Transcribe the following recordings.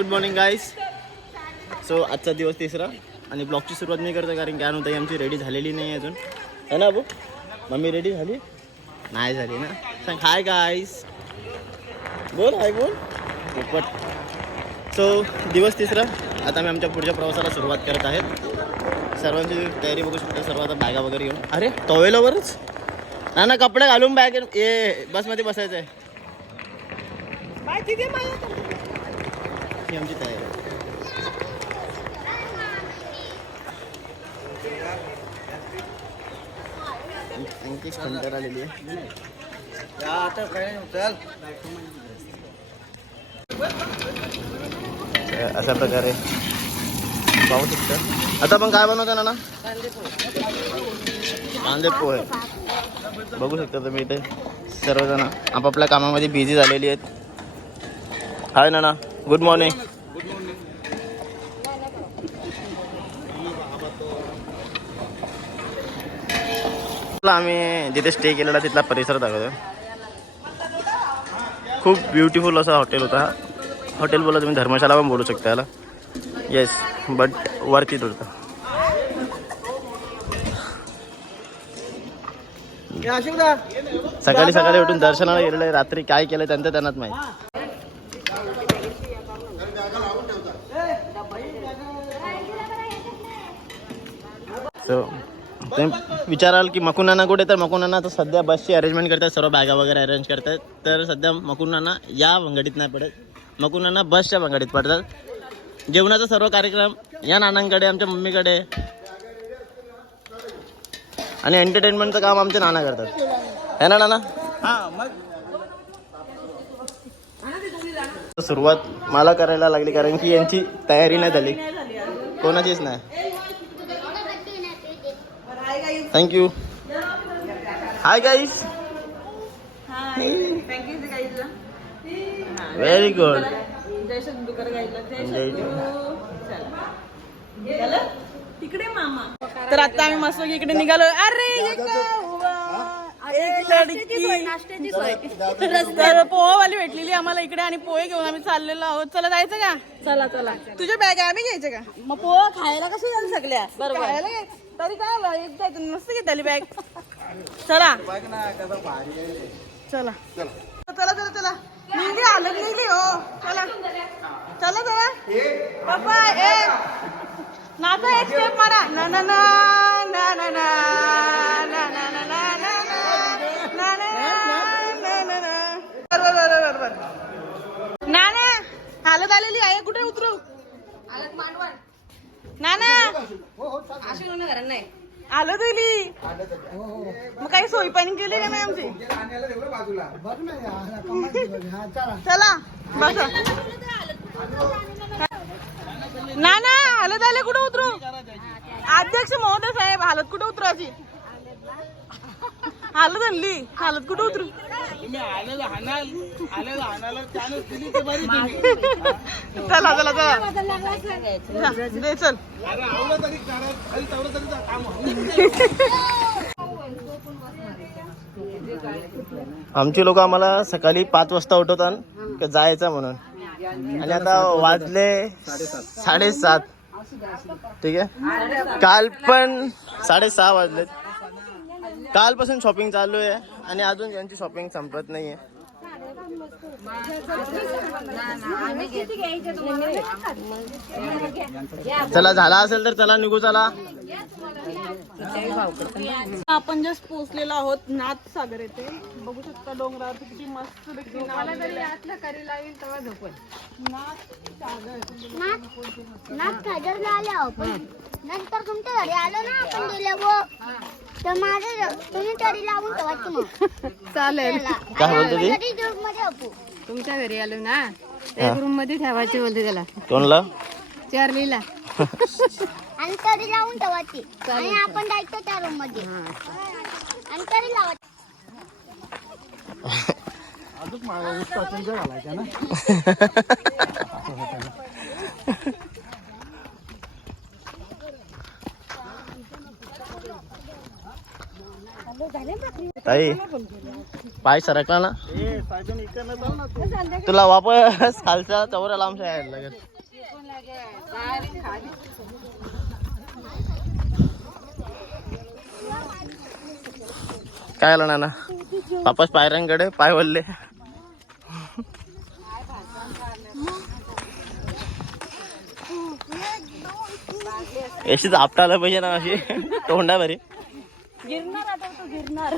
Good morning guys. So आजचा दिवस तिसरा आणि ब्लॉगची सुरुवात मी करतो कारण की अनुताई आमची रेडी झालेली नाही अजून, है ना अबू? मम्मी रेडी झाली नाही झाली ना? सांग हाय गाईज, बोल हाय बोल पोपट. सो दिवस तिसरा, आता मी आमच्या पुढच्या प्रवासाला सुरुवात करत आहेत. सर्वांची तयारी बघू शकता, सर्व आता बॅगा वगैरे घेऊन. अरे टॉवेलवरच ना कपडे घालून बॅग ये बसमध्ये बसायचं आहे. ही आमची तयारी. आणखी खंडर आलेली आहे. अशा प्रकारे पाहू शकता. आता आपण काय बनवतो ना? कांदे पोहे. बघू शकता तुम्ही इथे सर्वजण आपापल्या कामामध्ये बिझी झालेली आहेत. हाय नाना, गुड मॉर्निंग. आम्ही जिथे स्टे केलेला तिथला परिसर दाखवतो. खूप ब्युटिफुल असा हॉटेल होता. हॉटेल बोला तुम्ही, धर्मशाला पण बोलू शकता याला. येस, बट वरती होतं. सकाळी सकाळी उठून दर्शनाला गेलेलं आहे. रात्री काय केलं त्यांचं त्यांनाच माहिती. सो तुम्ही विचाराल की मकू नाना कुठे, तर मकू नाना तर सध्या बसची अरेंजमेंट करतात, सर्व बॅगा वगैरे अरेंज करतात. तर सध्या मकू नाना या भंगडीत नाही पडत, मकू नाना बसच्या भंगडीत पडतात. जेवणाचा सर्व कार्यक्रम या नानांकडे, आमच्या मम्मीकडे, आणि एंटरटेनमेंटचं काम आमचे नाना करतात, है ना नाना? सुरुवात मला करायला लागली कारण की यांची तयारी नाही झाली, कोणाचीच नाही. Thank you. Hi guys. Very good. तिकडे मामा. तर आता आम्ही मस्त इकडे निघालो. अरे तर पोहेवाली भेटलेली आम्हाला इकडे आणि पोहे घेऊन आम्ही चाललेलो आहोत. चला जायचं का? चला चला. तुझ्या बॅग आम्ही घ्यायचं का? मग पोहा खायला कसं झालं सगळ्या? बरोबर. तरी काय मस्त घेतली बॅग. चला चला चला चला चला. निघली हालत निघली हो. चला चला चला पप्पा. नाचा एक स्टेप मारा. ना ना ना ना ना ना ना ना ना ना ना ना. नाना हालत आलेली आहे. कुठे उतरू? नाना आलं दिली. मग काही सोयी पाणी केली का नाही आमची? चला बसा. नाना हालत आले. कुठे उतरू? अध्यक्ष महोदय साहेब, हालत कुठे उतरायची? हालत आणली. हालत कुठे उतरू? चला चला चला दे चल. आमची लोक आम्हाला सकाळी 5 वाजता उठवतात जायचं म्हणून, आणि आता वाजले 7:30. ठीक आहे, काल पण 6:30 वाजले. कालपासून शॉपिंग चालू आहे आणि अजून यांची शॉपिंग संपत नाहीये. चला झाला असेल तर चला निघू. चला आपण जस्ट पोहोचलेलो आहोत नाथसागर येथे. बघू शकता डोंगरावर किती मस्त नाथसागरला आले आपण. नंतर तुमच्या घरी आलो ना आपण गेलो तर माझं तुम्ही तरी लावून ठेवायचं मग. चालेल. काय बोलतो ती? तुमच्या घरी आलो ना, एक रूम मध्ये ठेवायचे बोलते त्याला. कोणला? चार्लीला. आणि तरी लावून ठेवायची आणि आपण जायचं त्या रूम मध्ये आणि तरी लावायची. ताई पाय सरकला ना. तुला वापस खालचा चौरा लांबचा यायला लागेल. काय आलं नाना वापस पायऱ्यांकडे पाय वळले. एशीच आपटायला पाहिजे ना अशी तोंडा बरी. गिरणार आता तू गिरणार.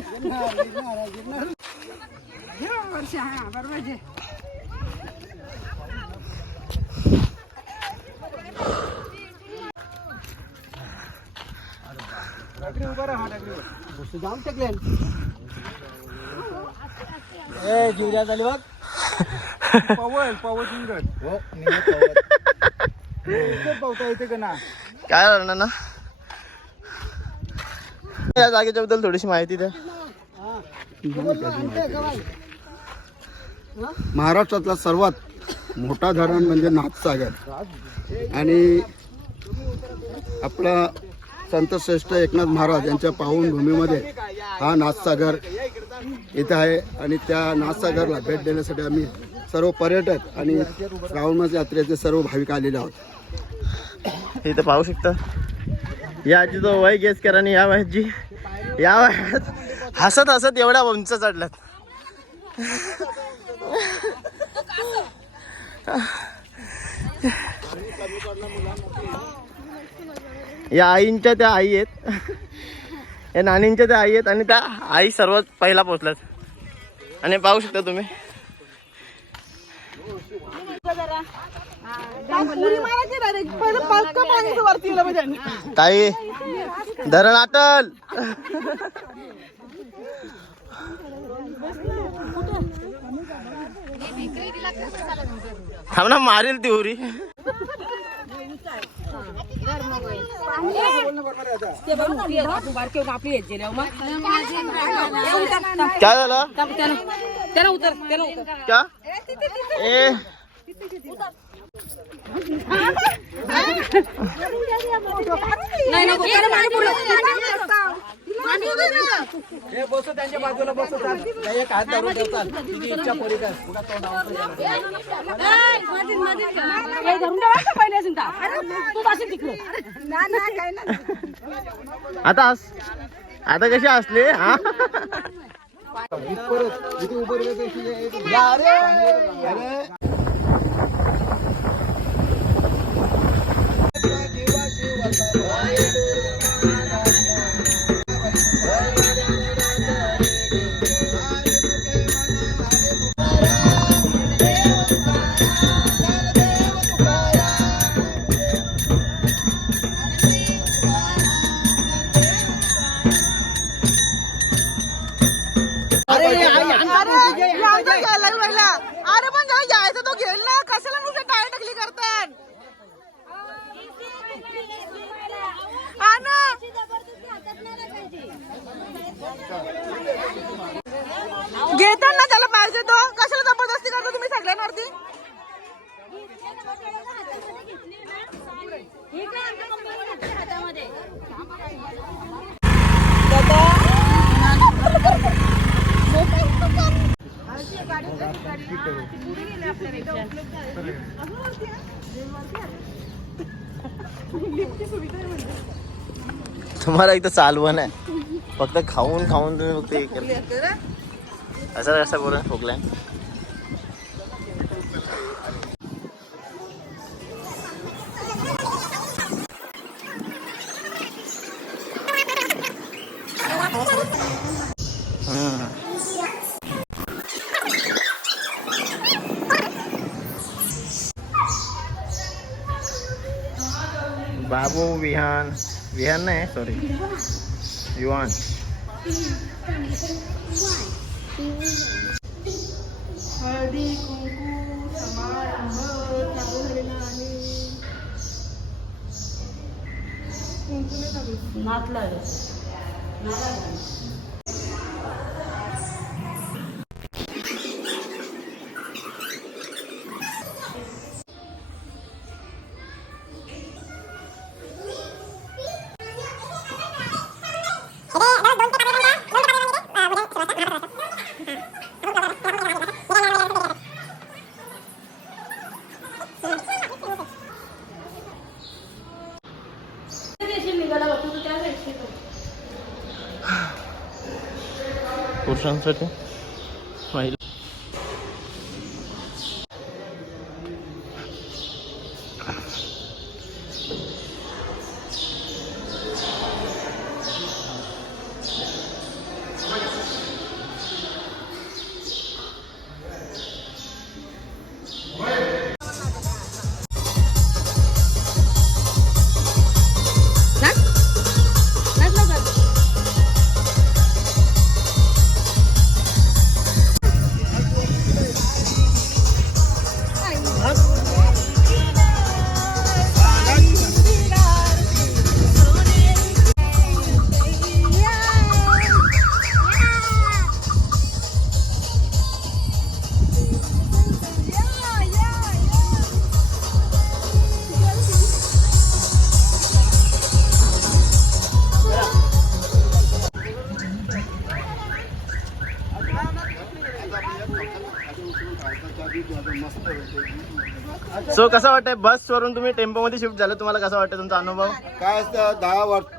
जिवऱ्या झाली बघ. पवल पवल जिंगड हो पावता येते का ना. काय करणार ना या जागेच्या बद्दल थोडीशी माहिती द्या. महाराष्ट्रातला सर्वात मोठा धरण म्हणजे नाथसागर आणि आपला संतश्रेष्ठ एकनाथ महाराज यांच्या पावनभूमीमध्ये हा नाथसागर इथं आहे आणि त्या नाथसागरला भेट देण्यासाठी आम्ही सर्व पर्यटक आणि श्रावण मास यात्रेचे सर्व भाविक आलेले आहोत. इथं पाहू शकता या आजी तो वय गेस करा आणि या वयाची या वयात हसत हसत एवढ्या उंच चढल्यात. या आईंच्या त्या आई आहेत, या नानींच्या त्या आई आहेत आणि त्या आई सर्वात पहिला पोहोचल्यात. आणि पाहू शकता तुम्ही उडी मारायची डायरेक्ट. पहिलं पक्का पाण्याचं वरती गेलं पाहिजे. ताई धरण आटल. थांब ना मारेल ती उरी. काय झालं क्या ए बसो त्यांच्या बाजूला बसो. एक हात धरून ठेवतात. इच्छा पडी काय आता कशी असले हा इथे उभं अरे पण जेव्हा जायचं तो घेईल ना. कशाला नुसतं टाळ टकली करतात. हा ना घेताना त्याला पाहिजे तो. कशाला जबरदस्ती करतो तुम्ही सगळ्यांवरती. तुम्हाला इथं चालवण आहे फक्त खाऊन खाऊन तुम्ही फक्त हे करता. असं कसं बोला खोकलाय. बाबू विहान विहान नाही सॉरी युवान. हळदी कुंकू समारंभ चालू झालेला आहे. नाचला पुरुषांसाठी महिला. सो कसं वाटतंय बस वरून तुम्ही टेम्पो मध्ये शिफ्ट झालं, तुम्हाला कसं वाटतं तुमचा अनुभव? काय असतं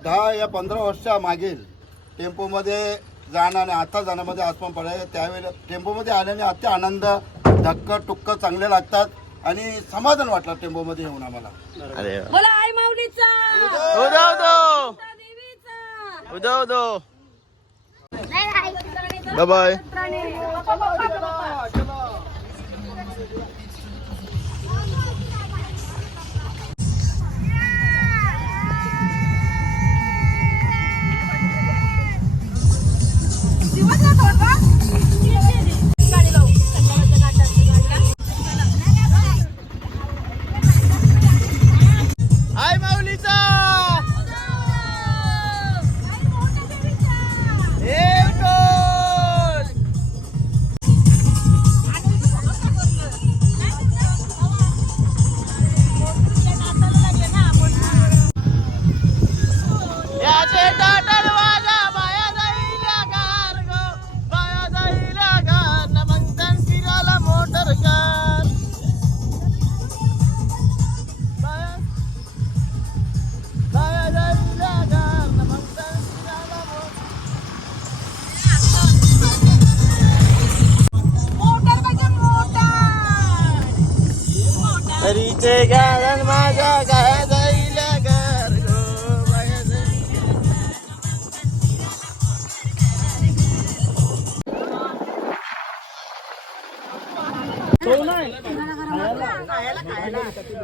10 या 15 वर्ष मागील टेम्पोमध्ये जाणं आणि आता जाण्यामध्ये आसमान पडायचं. त्यावेळेला टेम्पोमध्ये आल्याने अति आनंद, धक्क टुक्क चांगले लागतात आणि समाधान वाटलं टेम्पोमध्ये येऊन आम्हाला. अरे बोला आई माऊलीचा उदो उदो उदो उदो. Bye bye. हाय माऊलीचा याचे टाटल वाजा बाया जाईल्या गार गो, बाया जाईल्या गार न मग त्यान फिरायला मोटर कार. बाया बाया जाईल्या गार न मग त्यान फिरायला मोटर पाहिजे मोटर. तरीचे गारण माझ्या गाया जाईल्या गार गो, बाया जाईल्या.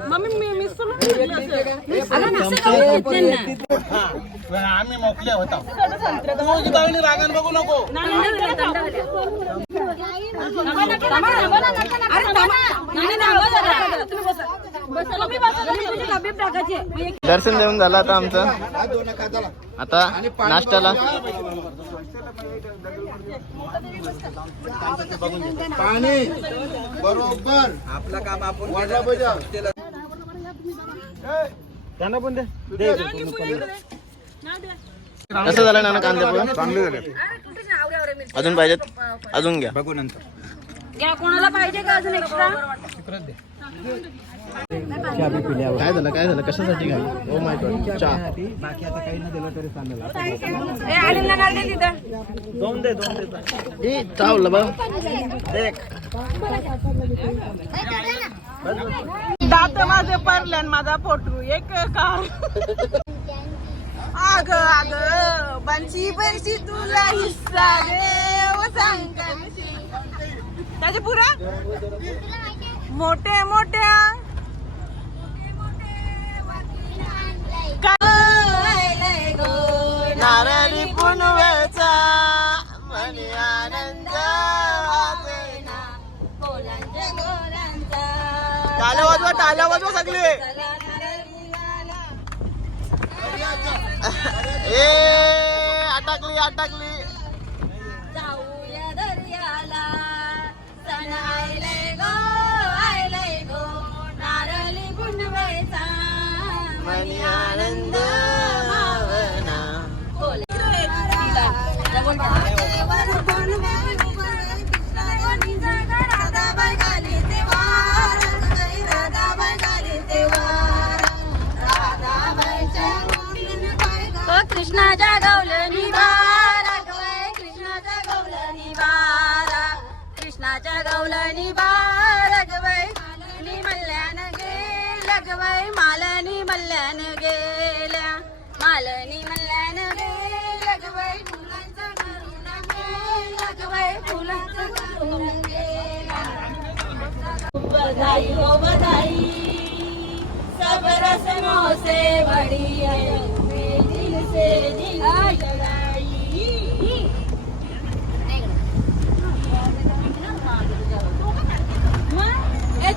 मम्मी मी मिस करून आम्ही मोकले होता तू गावीने रागान बघू नको. दर्शन देऊन झालं आता आमचं. आता नाश्त्याला पाणी बरोबर आपलं काम आपण वाढला पाहिजे. त्यांना पण दे. कसं झालं नाना कांदे पोहे? चांगले झाले. अजून पाहिजेत? अजून घ्या. बघू नंतर. घ्या. कोणाला पाहिजे का अजून एक्स्ट्रा? काय झालं काय झालं कशासाठी घ्याल? Oh my God. चहा बाकी आता काही नाही दिलं तरी चालेल. ए आलीला नारळ दे तिथं. दोन दे. ए चावलं बा. देख दात माझे पडल्यान माझा फोटो एक काढ. आग आग बनशी बनशी तुला हिस्सा देव सांग. त्याचे पुरा मोठे मोठ्या नारळी पुनवेचा मनी आनंद टाल्या वाजवा सगळे. ए अटकली जाऊया दर्याला सण आयलय गो नारळी पुनवेचा मनी आनंद भावना. कृष्णाच्या गवलनी बारा कृष्णाच्या गवलनी ग बाई मालनी मल्ल्यान गेल्या मालनी मल्ल्यान गेल्या ग बाई फुलांचा करून गेल्या ग बाई फुलांचा करून गेल्या बधाई हो बधाई सब रस्मों से बड़ी है दिल से दिल लगाई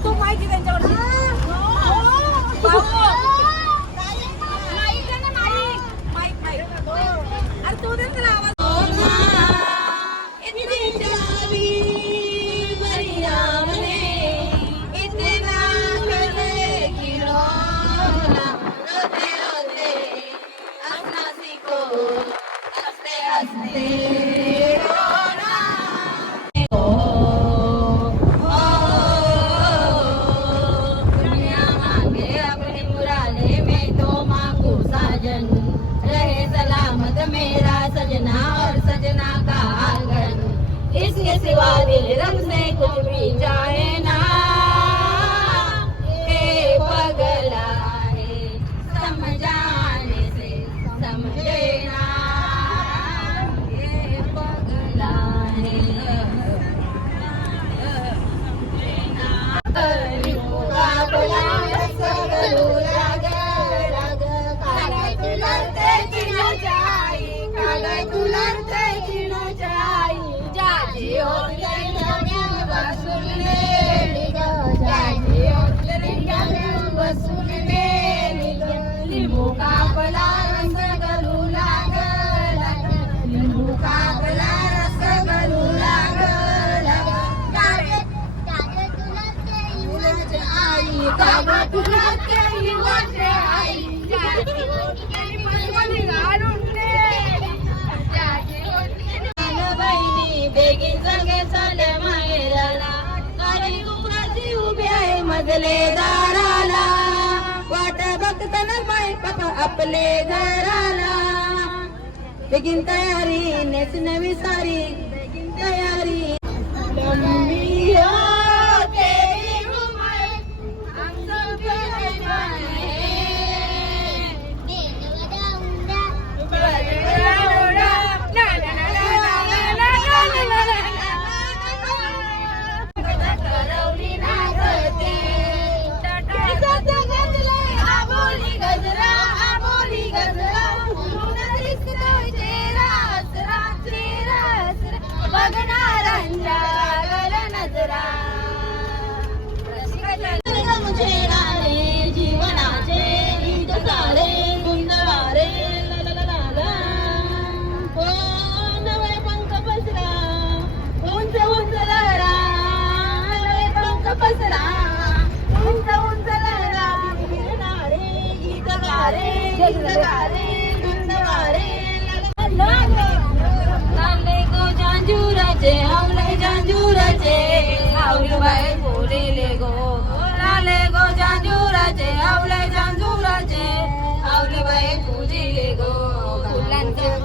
तू माहिती त्यांच्यावरती अरे तू त्यांचा आवाज इसके सिवा दिल रंग से कुछ भी चाहे ना ए पगला है समझाने से समझे ना ए पगला है बेगीन सगळे चाले माहेराला कारण कुणाची उभी आहे मधले दाराला वाट बघताना माय पप्पा आपले घराला बेगीन तयारी नेच नवी सारी बेगीन तयारी लंबी हो तेरी उमर हम सब के जाने जीवनाचे गीत सारे गुंजवारे नवे पंख पसरा उंच उंच लहरा नवे पंख पसरा उंच उंच लहरा फिरणारे गीत गारे गुंजवारे लाले गो जांजूराचे आवले जांजूराचे आवले बाई बोलेले गो लाले गो जांजूराचे आवले जांजूराचे आवले बाई पूजिले गो फुलांच्या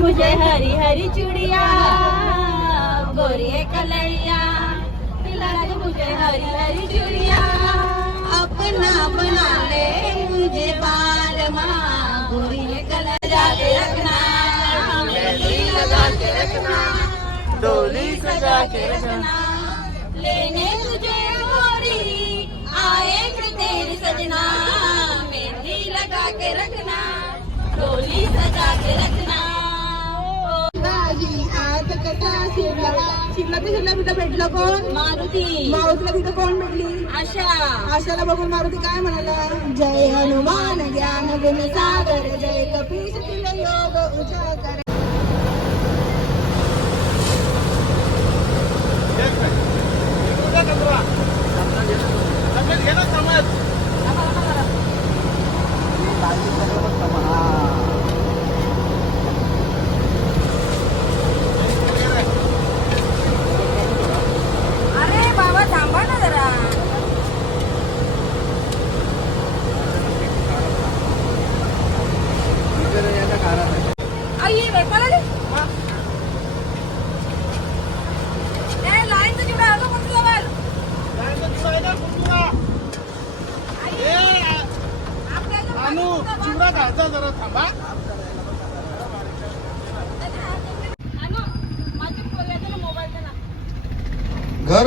मुझे हरी हरी चूड़िया गोरी कलैया दिलाने मुझे हरी हरी चूड़िया अपना बना ले मुझे बालमा गोरी कलैया के रखना मेहंदी लगा के रखना डोली सजा के रखना लेने तुझे गोरी आएंगे तेरी सजना मेहंदी लगा के रखना डोली सजा के रखना शिवला तिथं भेटलं कोण मारुती मारुतीला तिथं कोण भेटली आशाला बघून मारुती काय म्हणाला जय हनुमान ज्ञान गुण सागर जय कपीश तिल योग उजागर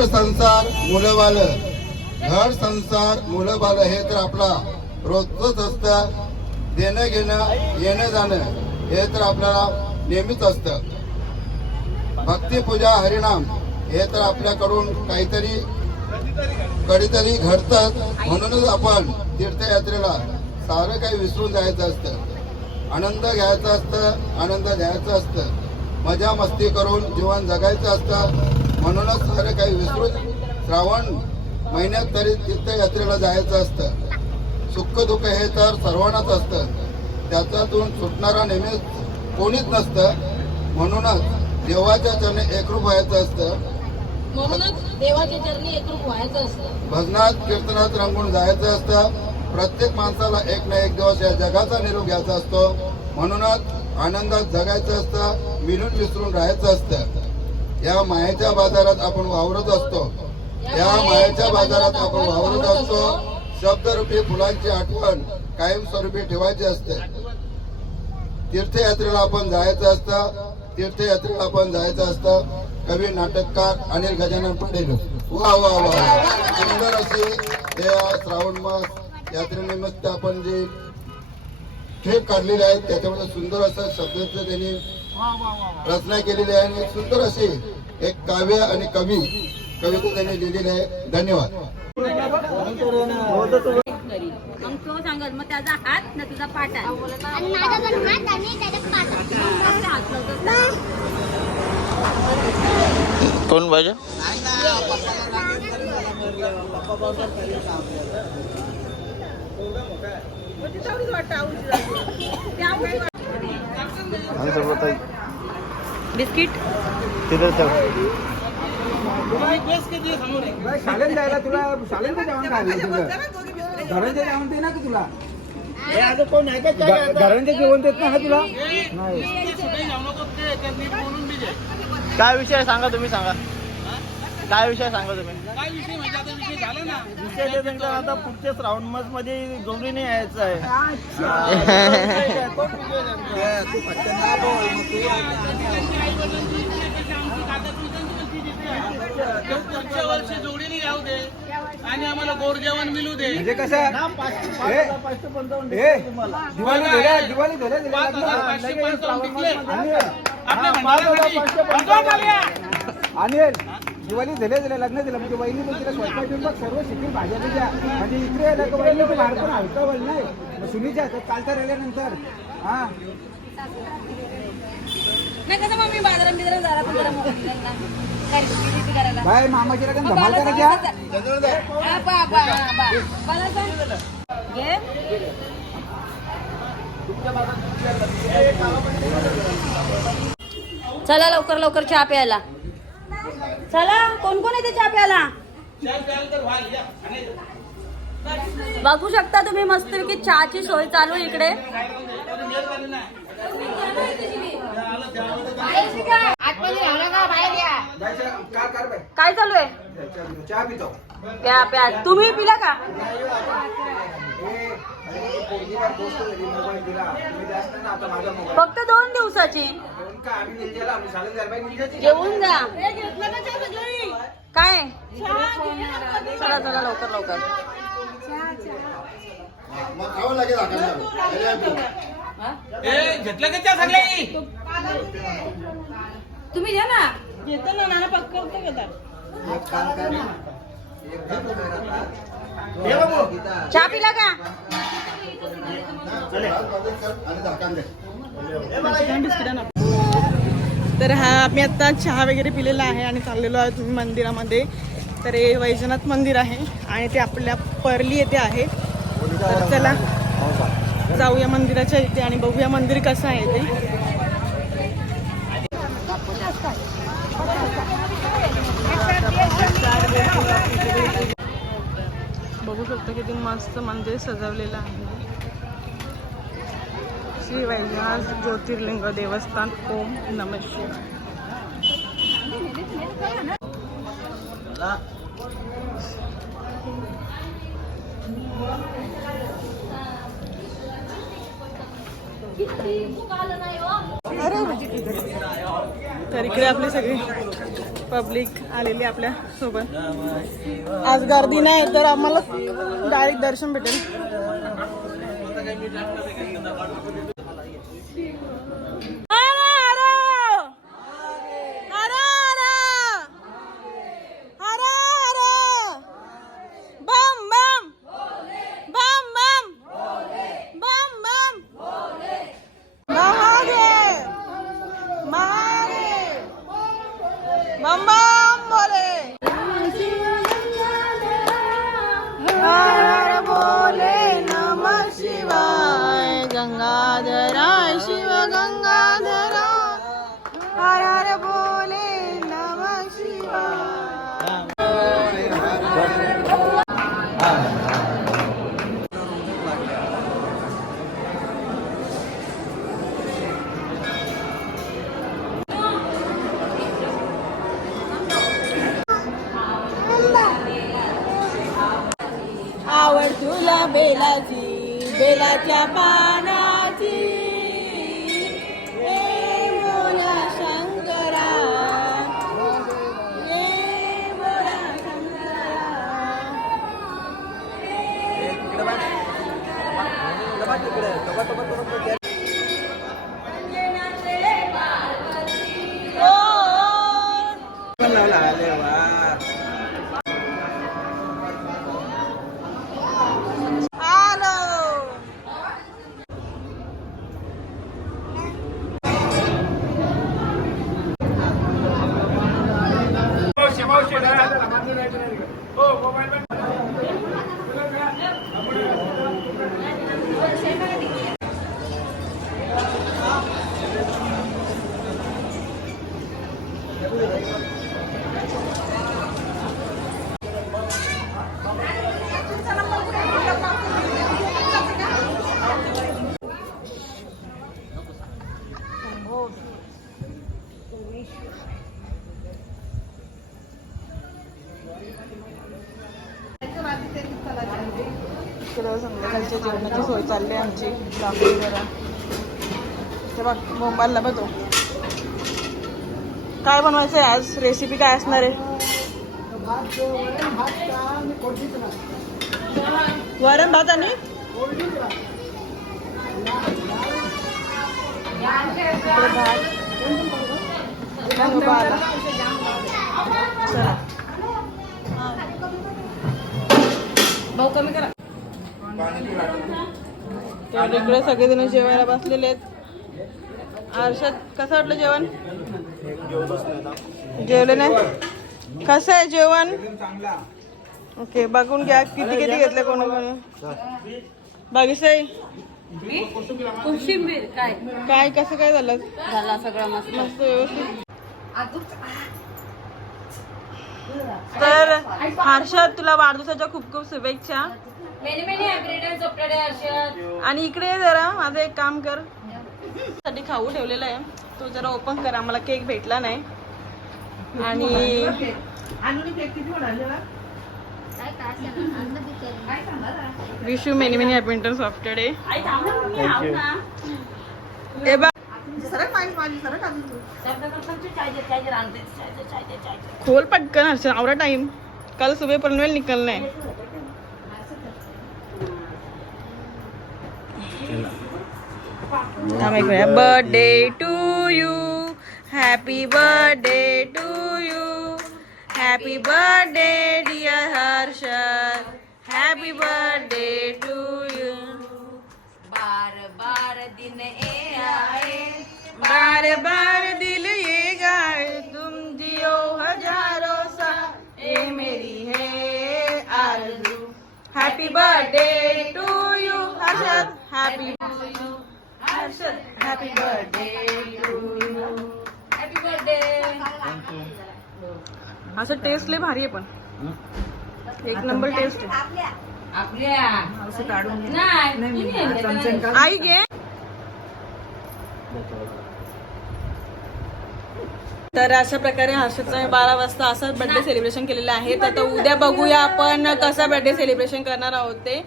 घर संसार मुलं बालं, घर संसार मुलं बालं हे तर आपला रोजच असतं. देणं घेणं येणं जाणं हे तर आपल्याला नेहमीच असतं. भक्ती पूजा हरिनाम हे तर आपल्याकडून काहीतरी कधीतरी घडतं. म्हणूनच आपण तीर्थयात्रेला सारं काही विसरून जायचं असतं. आनंद घ्यायचा असतं, आनंद द्यायचा असतं, मजा मस्ती करून जीवन जगायचं असतं. म्हणूनच सारं काही विसरून श्रावण महिन्यात तरी तीर्थयात्रेला जायचं असतं. सुख दुःख हे तर सर्वांनाच असतं, त्याच्यातून सुटणारा नेहमीच कोणीच नसतं. म्हणूनच देवाच्या चरणी एकरूप व्हायचं असतं. म्हणूनच देवाच्या चरणी एकरूप व्हायचं असतं. भजनात कीर्तनात रंगून जायचं असतं. प्रत्येक माणसाला एक ना एक दिवस या जगाचा निरोप घ्यायचा असतो. म्हणूनच आनंदात जगायचं असतं, मिळून विसरून राहायचं असतं. या मायेच्या बाजारात आपण वावरत असतो. या मायेच्या बाजारात आपण वावरत असतो. शब्दरूपी फुलांची आठवण कायमस्वरूपी ठेवायची असते. तीर्थयात्रेला आपण जायचं असतं. तीर्थयात्रेला आपण जायचं असतं. कवी नाटककार अनिल गजानन पाटील वा वा वा सुंदर अशी या श्रावण मास यात्रेनिमित्त आपण जे खेप काढलेले आहेत त्याच्यामध्ये सुंदर असं शब्दाचं त्यांनी रचना केलेली आहे आणि सुंदर अशी एक काव्य आणि कविता त्यांनी लिहिलेली आहे. धन्यवाद. मग तो सांगत मग त्याचा हात ना तुझा पाठ आहे आणि माझा पण हात आणि त्याचा पाठ. कोण पाहिजे? बिस्किट तिथे शाळेत जायला तुला शाळेत जेवण खायला तुझं घरांचे जेवण दे ना की तुला घरांचे जेवण देत ना तुला नाही. काय विषय आहे सांगा, तुम्ही सांगा काय विषय सांगा तुम्ही. विषय त्यांचा आता पुढच्या श्रावण मास मध्ये गौरीने यायचं आहे. पुढच्या वर्षी जोडीने राहू दे आणि आम्हाला गोड जेवण मिळू दे. म्हणजे कसं दिवाळी अनिल दिवाळी झाले लग्न दिलं म्हणजे वहिनी पण तिला स्वयंपाक बिंपाक सर्व शिकून भाज्या द्या म्हणजे इकडे आलं का वहिनी पण बाहेर पण हलका वळ नाही मग सुनीच्या चालता राहिल्यानंतर हा नाही कसं मग मी बाजारात बिजारात जायला पण जरा मोकळी नाही ना. करायला बाय मामाची लग्न धमाल करायच्या मला सांग. घे. चला लवकर लवकर चहा प्यायला. चला कोण कोण येते चहा प्यायला. बघू शकता तुम्ही मस्तपैकी चहाची सोय चालू इकडे. काय चालू आहे. चहा पितो प्या प्या. तुम्ही पिला का. फक्त 2 दिवसाची घेऊन जा. काय चला चला लवकर लवकर. मग खावं लागेल घेतलं का त्या सगळ्यांनी. तुम्ही घ्या ना. एक काम कर ना चहा पिला का. तर हा आम्ही आता चहा वगैरे पिलेला आहे आणि चाललेलो आहे तुम्ही मंदिरामध्ये. तर हे वैजनाथ मंदिर आहे आणि ते आपल्या परली येथे आहे. तर चला जाऊया मंदिराच्या इथे आणि बघूया मंदिर कसं आहे ते. बघू शकता किती मस्त मंदिर सजवलेलं आहे. श्री वैजनाथ ज्योतिर्लिंग देवस्थान. ओम नमः शिवाय. तर इकडे आपली सगळी पब्लिक आलेली आपल्या सोबत. आज गर्दी नाही तर आम्हाला डायरेक्ट दर्शन भेटेल. गंगाधरा शिव गंगाधरा हर हर बोले नमः शिवाय. आवड तुला बेलाची बेलाच्या पानाची हे मोला शंकरा हे मोला शंकरा. इकडं संध्याकाळच्या जेवणाची सोय चालली आहे आमची. दाखवली जरा ते बघ मोबाईलला बघतो. काय बनवायचं आहे आज? रेसिपी काय असणार आहे? वरण भात आणि भाऊ कमी करा. तर इकडे सगळेजण जेवायला बसलेले आहेत. हर्षद कसं वाटलं जेवण? जेवले नाही? कसं आहे जेवण? ओके बघून घ्या किती किती घेतलं कोणी कोणी. बागीसाई काय कसं काय झालं? झाला सगळं मस्त. मस्त व्यवस्थित. तर हर्षद तुला वाढदिवसाच्या खूप खूप शुभेच्छा. आणि इकडे जरा माझं एक काम कर. साठी खाऊ ठेवलेला आहे तो जरा ओपन कर. आम्हाला केक भेटला नाही आणि wish you many many happy international day. खोल पटकन हर्षद आवरा टाइम. कल सुबह पनवेल निकलना है. Birthday to you happy birthday to you happy birthday dear Harshad happy birthday to you. बार बार दिन ए आए बार बार दिल ये गाए तुम जियो हजारों साल ये मेरी है आरज़ू. Happy birthday to you Harshad. Happy Harshad happy birthday to you. Happy birthday. असं टेस्ट लय भारी आहे पण एक नंबर टेस्ट आहे. आपल्या असं काढून घे. नाही आई घे. तर अशा प्रकारे हर्षदचा 12 वाजता असा बर्थडे सेलिब्रेशन केलेलं आहे. तर आता उद्या बघूया आपण कसा बर्थडे सेलिब्रेशन करणार आहोत ते.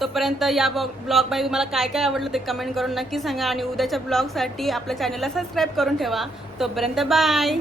तोपर्यंत या ब्लॉगमध्ये तुम्हाला काय काय आवडलं ते कमेंट करून नक्की सांगा आणि उद्याच्या ब्लॉगसाठी आपल्या चॅनलला सबस्क्राईब करून ठेवा. तोपर्यंत बाय.